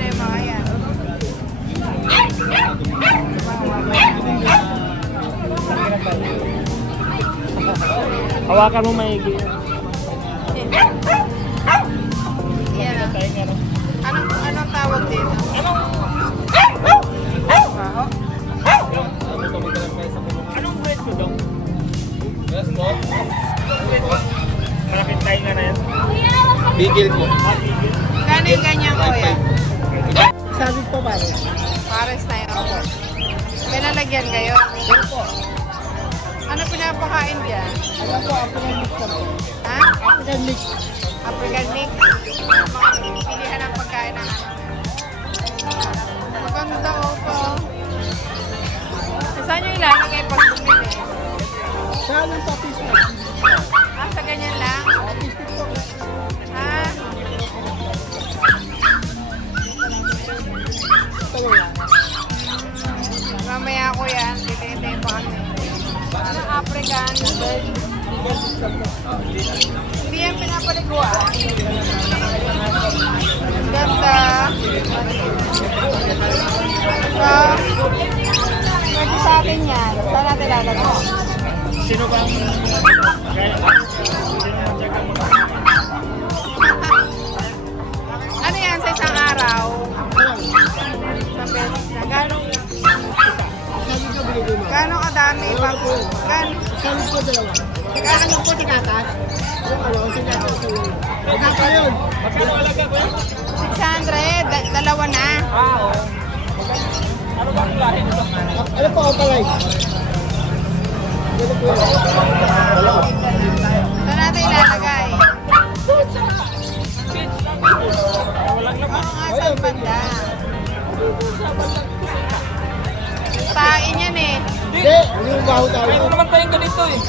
yung mga yan? Hawakan mo maigi. Yan ah. Anong tawag dito? Anong grade mo daw? Yes po. Malaking tayo nga na yan. Bigil po. Kano yung ganyan kuya? Sabi po pare. Pares na yun. May nalagyan kayo? Yan po. Ano pinapakain dyan? Ano po, African mix na po. Ha? African mix. African mix? Mga pilihan ng pagkain ng ano. Maganda ko po. Saan yung ilalagay pag bumili? Saan yung sa fish na? Ah, sa ganyan lang? Fish stick po. Ah, Ito mo lang. mamaya ko yan. Titintay pa kami. Ano African? Hindi yan pinapaliguan. Ganda. So, pwede sa akin yan. Saan natin lalagay? Sino ba ang... Ano yan sa isang araw? Sa beses na. Sabi ka binigay mo. Gano'ng kadami? Sabi po dalawa. Ano po si Katas? Yung ano, si Katas. Magkaka yun. Magkano alaga ko yan? 600. Dalawa na. Oo. Ano ba ang lahi nito? Ano po ako palay? Ano po yun? Dalawa. Saan natin ilalagay? Walang laman. Oo nga, saan banda? Tain yan eh. Hindi, hindi mo baho tayo. Meron naman tayong ganito eh.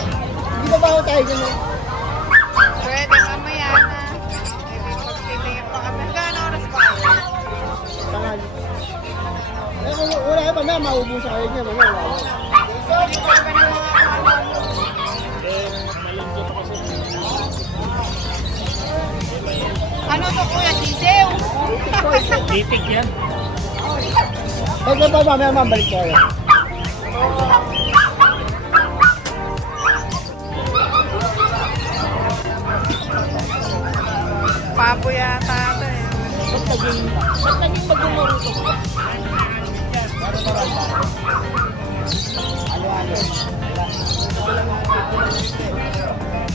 Hindi ba baho tayo ganun? Pwede mamaya na. Pagtitingin pa kami. Gano'ng oras pa kayo? Tangali. Wala ka pa na, maubos sa akin niya. Wala. Hindi pa ba ng mga Malungkot ako sa... ano to kuya? Sisew? Titig yan. Pag na pa mamaya mabalik ko kayo. Pabo yata ito eh. Ba't naging magmumuruto ko? Ano?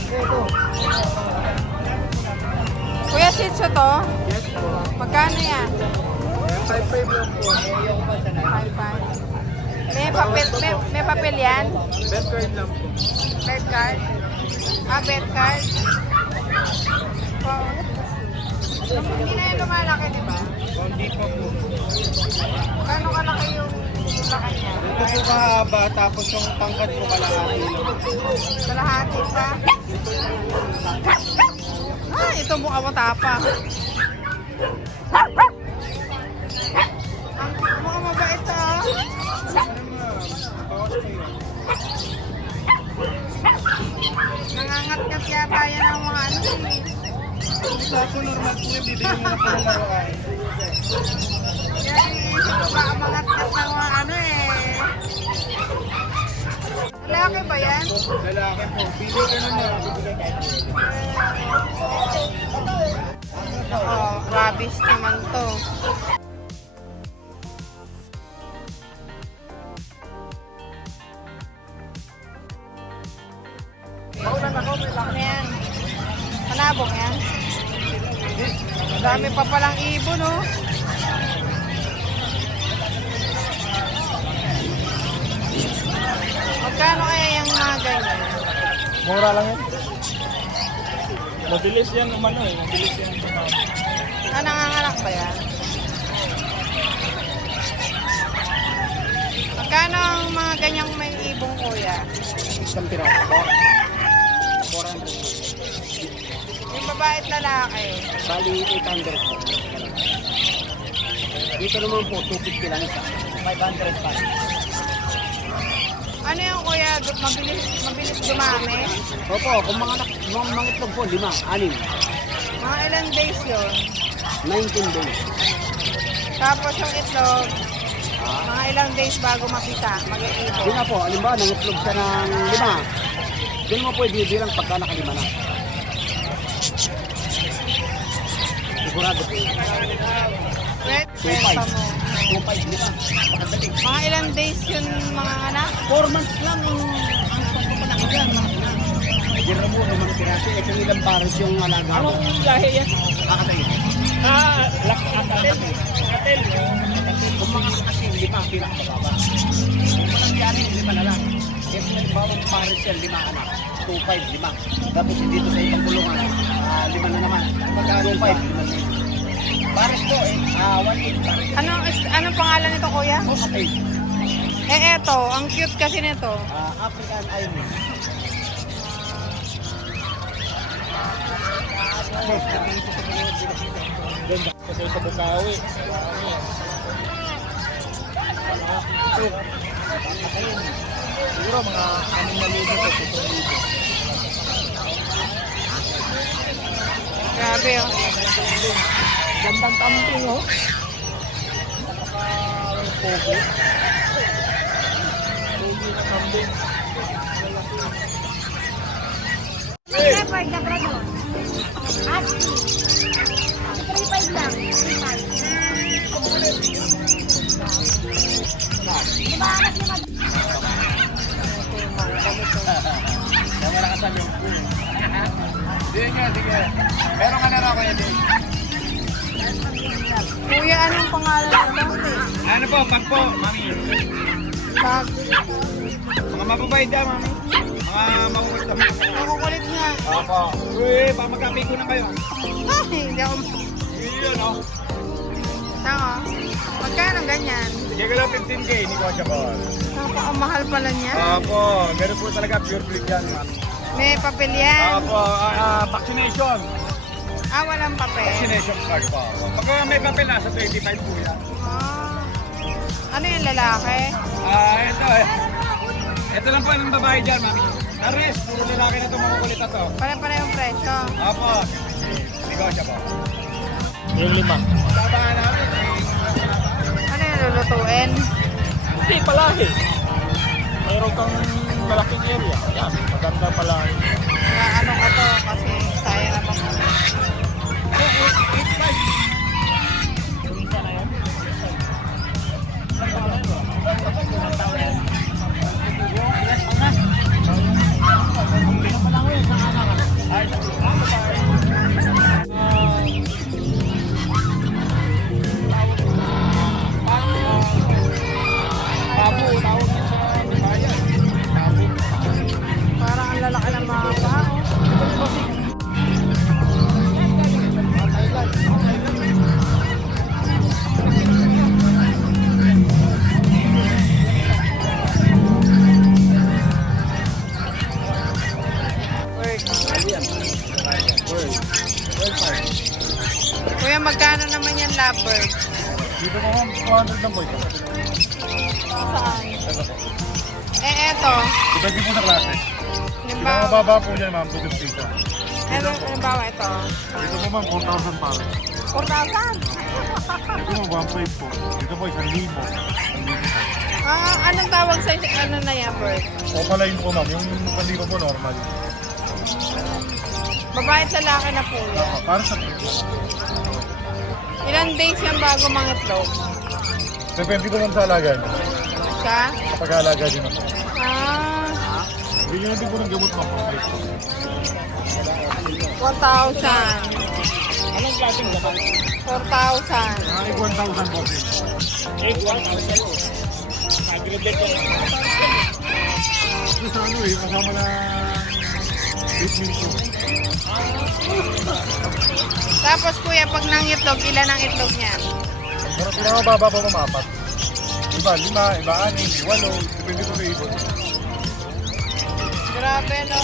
Ito. Kuya, sitso to? Yes po. Magkano yan? 5-5 lang po. Bye-bye. May papel yan? Bed card lang po. Bed card? Ah, bed card? Oo. Hindi na yan lumalaki, di ba? Hindi pa po. Gano'ng kalaki yung laki niya? Ito po kahaba, tapos yung tangkad po kalahati lang. Kalahati pa? Ah, ito mukha mo tapa. Ang mukha mabait to. Nangangat-ngat yata yan ang mga ano eh. Sa ako normal po yung bibili mo na po ng laruan. Yan eh, ito ba ang mangat-ngat ng mga ano eh. Lalaki ba yan? Lalaki po. Bili ka na niya. Oo, rubbish naman to. Ano yan? Panabong yan? Dami pa palang ibon, no? Magkano kaya yung mga ganyan? Mura lang yan. Mabilis yan umano eh. Mabilis yan. Ah, nanganganak ba yan? Magkano ang mga ganyang may ibong kuya? Isang piraso po. 400 po. Yung babae at lalaki. Bali 800 po. Dito naman po, 250 lang isa. 500 pa. Ano yung kuya, mabilis dumami? Opo, kung mga itlog po, 5, 6, Mga ilang days yun? 19 days. Tapos yung itlog, mga ilang days bago makita, Yun mag-iibig. nga po, alimbawa, nangitlog siya ng 5. Doon mo po ibibilang pagka nakalima na. Sigurado po. Pwede, benta mo. 2.5, 5. Pagkadating. Mga ilang days yun mga anak? 4 months lang ang pagpapanak dyan, mga ina. Dira mo, naman pirasi. Ito ilang pares yung alaga mo. Anong lahi yan? Kakatay. Katel. Kung mga kasi 5, pinakamababa. Kung walang yan, 5 na lang. Kaya kung halimbawa pares yan, 5 anak. 2.5, 5. Tapos dito sa ibang kulungan, 5 na naman. Pagka 2.5, 5. Pares po eh, 1.8 pares. Anong pangalan nito kuya? Okay. Eto, ang cute kasi nito. African Iris. Ganda. Kasi sa Bukawi. Siguro mga 6,000 sa 7,000. Grabe oh. Gandang camping oh. Pogo. Camping. Pepper, Labrador. Husky. 3.5 lang. 3.5. Diba anak niya mag... Tama na ka sa loob. Sige. Meron ka na raw kuya Dave. Kuya, anong pangalan nito? Ano po, pag po, mami. Pag Mga mababait dyan, mami. Mga makukulit. nakukulit nga. Opo. Uy, baka magkapigo na kayo. Ay, hindi ako... Yun, oh. Saka, magkano ganyan? Sige ka lang 15K, ni Kuya Paul. Napakamahal pala niya. Opo, ganun po talaga, pure breed yan, ma'am. May papel yan. Opo, vaccination. Walang papel. Vaccination card po. Pagka may papel, nasa 25 po yan. Ah. Ano yung lalaki? Ito eh. Ito lang po ang babae dyan, mami. Naris, puro lalaki na ito, makukulit na to. Pare-pare yung presyo. Opo, negosyo po. Yung 5. Tabahan namin. Ano yung lulutuin? Hindi, palahi. Mayroon kang malaking area. Yan, maganda palahi. Ano ka to? Kasi sayang naman. Parang ang lalaki ng mga tao. Kuya, magkano naman yan, lovebird? Dito po ma'am, 200 lang po ito. Saan? Eto. Depende po sa klase. Halimbawa, Mababa po dyan ma'am, 250 ito. halimbawa ito. Dito po ma'am, 4,000 para. 4,000. Dito mo, 1.5 po. Dito po, 1,000. Anong tawag sa ano na yan, bird? Opaline po ma'am, yung 1,000 po normal. Babae at lalaki na po yan. Para sa Ilang days yan bago mangitlog? depende po ma'am sa alaga niyo. Sa? Kapag alaga din ako. Hindi nyo natin po ng gamot ma'am. 4,000. Anong klaseng gamot? 4,000. Ay, 1,000 po. Egg 1,000. Agri-bet ko. Ito sa ano eh, kasama na 8 minutes. Tapos kuya, pag nangitlog, ilan ang itlog niyan? Pero pinakamababa po mamapat. Iba 5, iba 6, 8, depende po sa ibon. Grabe no.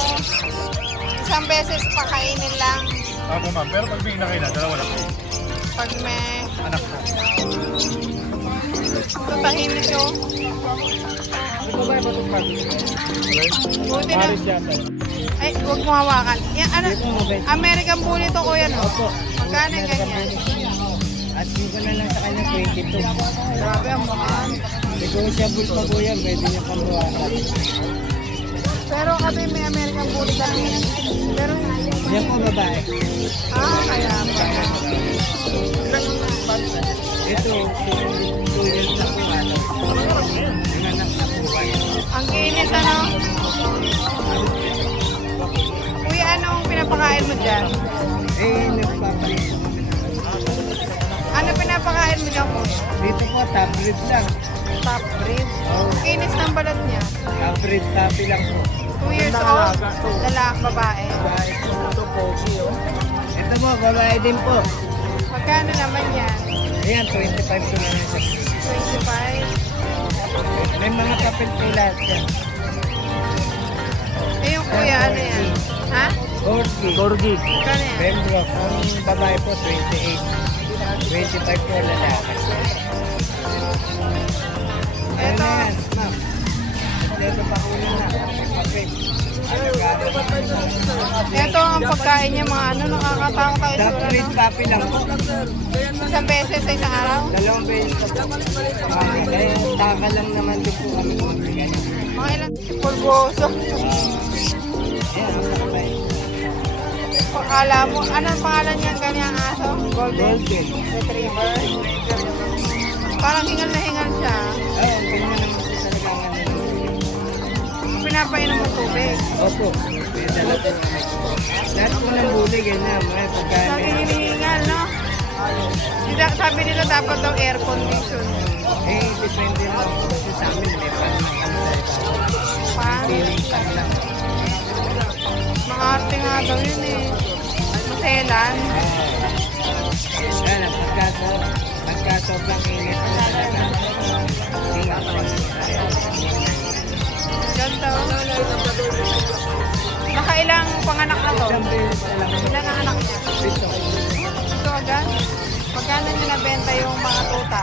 Isang beses pakainin lang. Ako ma'am, pero pag may inakay na, 2 na po. Pag may... Anak po. Ito tahimik yun. Ito ba yung batok bago? Buti na. Paris yata. Ay, huwag mo hawakan. Yan, ano? American Bully to kuya, no? Opo. Magkano yung ganyan? Asking ko na lang sa kanya 22. Grabe, ang mahal. Negotiable pa po yan, pwede niya pambuhasan. Pero kami may American Bully kami. Pero, Yan po babae. kaya pa. Ito, 2 years na po ano. Nanganak na po ba yan? Ang kinis, ano? Kuya, anong pinapakain mo dyan? Nagpapalit po kami ng Ano pinapakain mo dyan, kuya? dito po, top rib lang. Top rib. Kinis ng balat niya. Top rib, tapi lang po. 2 years old. Lalaki, babae. Ito, Pogi, oh. Ito po, babae din po. Magkano naman yan? Ayan, 25 ko na lang. 25. May mga kapit po lahat yan. Eh, yung kuya, ano yan? Ha? Gorky. Gorgi. Magkano yan? Pembroke, ang babae po 28. 25 po lalaki. Ano Ito, na yan, ma'am? Ito pa ulo na. Okay. ito ang pagkain niya, mga ano, nakakatakot tayo Top sura, rib no? papi lang po. Isang beses sa isang araw. 2 beses pa po. Kaya taka lang naman din po kami magbigay. Mga ilang pulboso. Ayan, masakabay. Pakala mo, anong pangalan niya ganyang aso? Golden Golden. Retriever. Parang hingal na hingal siya. Oo, ganyan naman po talaga ang ano. Pinapainom mo tubig. Opo. May dala po. Lahat po ng huli, ganyan. May Sabi pagkain. hinihingal, no? Sabi nila dapat daw air condition. Depende lang po kasi sa amin. May paano na kami sa ito. Pan. Feeling pan lang. Mga arte nga daw yun eh. Maselan. Yan, pagkasobrang init po talaga. Hinga po. Ganda. Nakailang panganak na to? Isang beses na lang. Ilan ang anak niya? Ito. Ito agad. Magkano niyo nabenta yung mga tuta?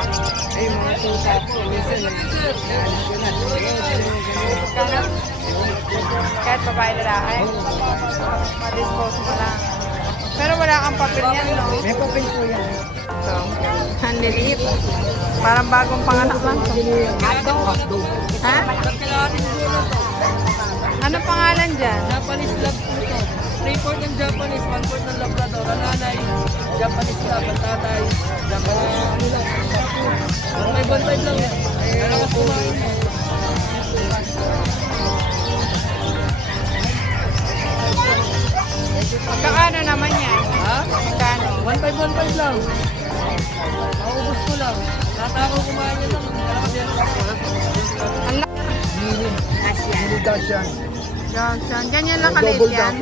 Ay, mga tuta po. Minsan, naalis ko na. Magkano? Kahit babae lalaki? Ma-dispose mo lang. Pero wala kang papel niyan, no? May papel po yan. So, ang liliit. Parang bagong panganak lang. Ha? Ano pangalan dyan? Japanese lab po ito. 3/4 ng Japanese, 1/4 ng Labrador. Ang nanay, Japanese lab. Ang tatay, Japanese. Ano lang, parang may 1/5 lang yan. Ano ka kumain mo? Magkano naman yan? Ha? Magkano? 1/5 lang. Maubos ko lang. Tatako kumain yan lang. Ang laki. Dachshund. Johnson. Ganyan lang kaliit yan.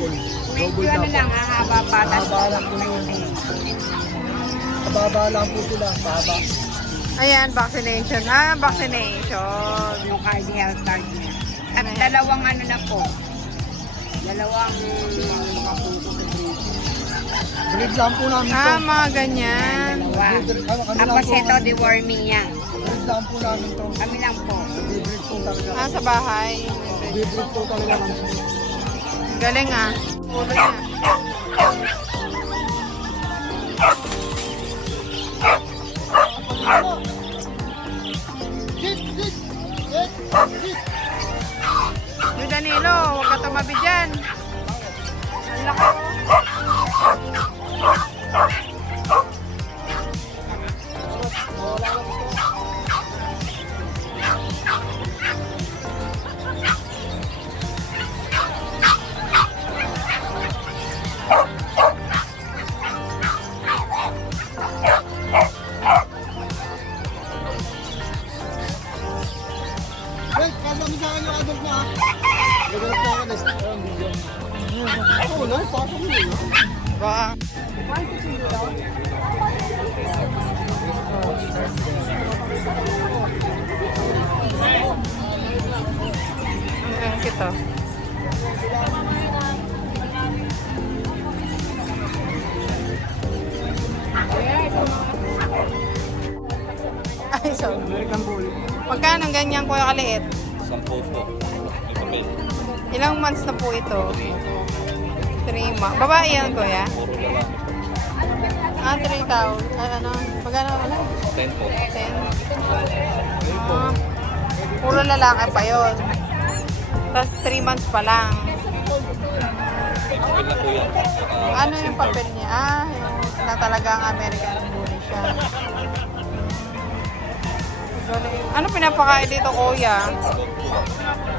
Medyo ano lang, haba pa. Haba lang po yun. Mababa lang po sila. Baba. Ayan, vaccination. Vaccination. Yung card health card niya. At dalawang ano na po. Dalawang mga puso sa breed. Breed lang po namin to. Mga ganyan. Dalawa. Kami Tapos lang po. ito, deworming niya. Breed lang po namin to. Kami lang po. Breed po talaga. Sa bahay. Breed po talaga kami. Galing ah. Ulo niya. Uy, Danilo, huwag ka tumabi dyan. Ang laki oh. Wait, kasa mo sa akin yung adult na. Naganap sa akin eh. Oo na, pasa mo yun. Baka. Ang kito. Ay, So, American Bully. magkano ang ganyan kuya kaliit? 10 po. May papel. Ilang months na po ito? 3 months. Babae yan kuya? Puro lalaki. 3,000. Ano? Magkano? 10 po. 10. Puro lalaki pa yon. Tapos 3 months pa lang. Papel na po yan. Ano yung papel niya? Yung na talagang American Bully siya. Ano pinapakain dito kuya?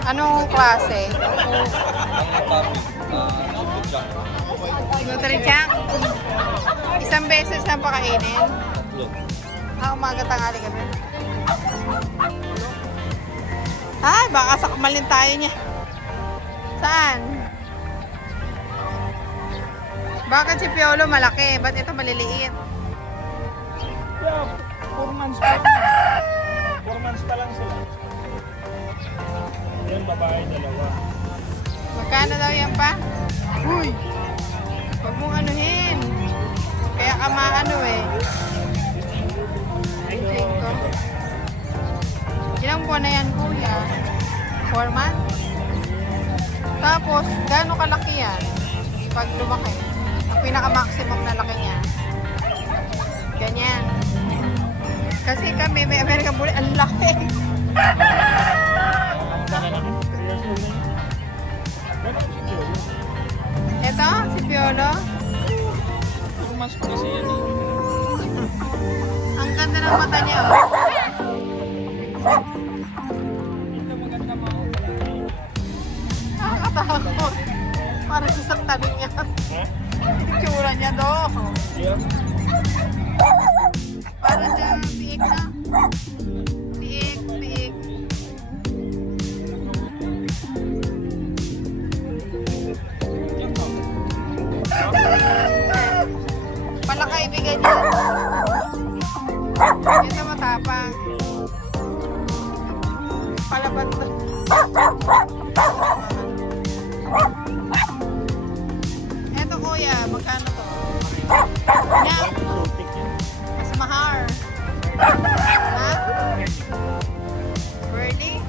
Anong klase? Ang papi na Nutri-Jack. Nutri-Jack? Isang beses na pakainin? Umaga, tanghali, gabi. Ay, baka sakmalin tayo niya. Saan? Bakit si Piolo malaki? Ba't ito maliliit? 4 months pa lang. 4 months pa lang sila. Yan, babae, dalawa. Magkano daw yan pa? Uy! Huwag mong anuhin. Kaya ka maano eh. Ay, ko. Ilang buwan na yan, kuya? 4 months? Tapos, gaano kalaki yan? Pag lumaki. Ang pinaka-maximum na laki niya. Ganyan. Kasi kami, may American Bully, ang laki. Ito, si Piolo. 2 months po kasi yan eh. Ang ganda ng mata niya, oh. Nakakatakot. Parang isang tanong niya. Itsura niya, do. Parang na biik na. Biik, biik. Palakaibigan niya. Ito matapang. Palaban na. Eto kuya, magkano to? Yan. Mas mahar. Ha? Birdie?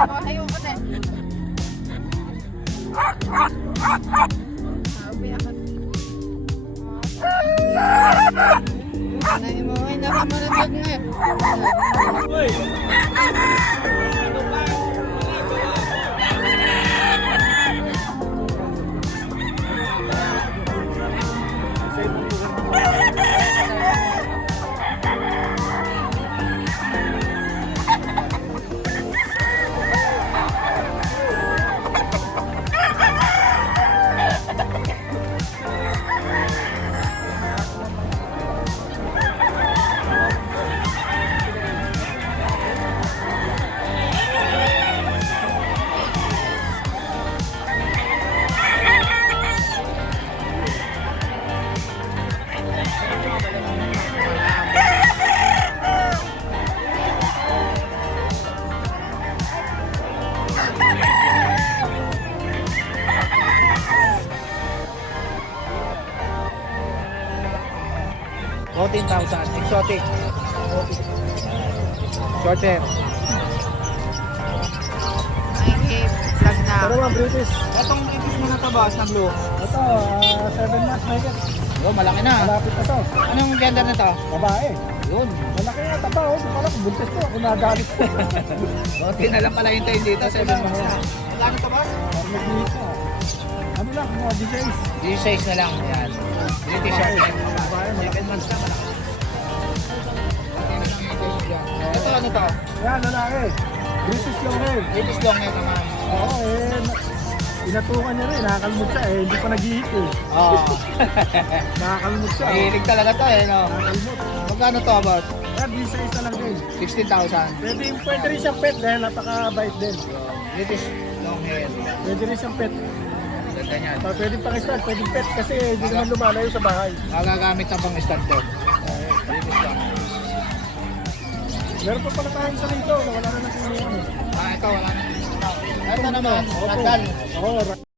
Ayoko din. Nanay mo, ay nakamalabag na. Exotic. Short hair. Ay, hip. Vlog na. Pero mga British. Itong itis mo na to boss na blue. Ito, 7 months na higit. Oh, malaki na. Malapit na to. Anong gender nito? Babae. Yun. Malaki na taba. Di pala kung buntis to. Ako nagalit. Buti na lang pala hintayin dito. 7 months na. Ano to boss? Nag-iisa. Ano lang, mga DJs. G-size na lang. Yan. British short hair. 7 months na malaki. Ito ano to? Yan, lalaki. British long hair. British long hair naman. Oo, Pinatukan niya rin, nakakalmot siya eh. Hindi pa nag-hit eh. Oo. Nakakalmot siya. Mahilig talaga to eh, no? Nakakalmot. Magkano to, boss? Kaya B-size na lang din. 16,000. Pwede rin siyang pet dahil napaka-bite din. British long hair. Pwede rin siyang pet. Ganda niyan. Pwede pang start, pwede pet kasi hindi naman lumalayo sa bahay. Magagamit na pang stand to. British long hair. Meron pa pala tayong isa rito na wala na natin yung ano. Ito, wala na. Ito naman, Opo. ragdoll. Oo,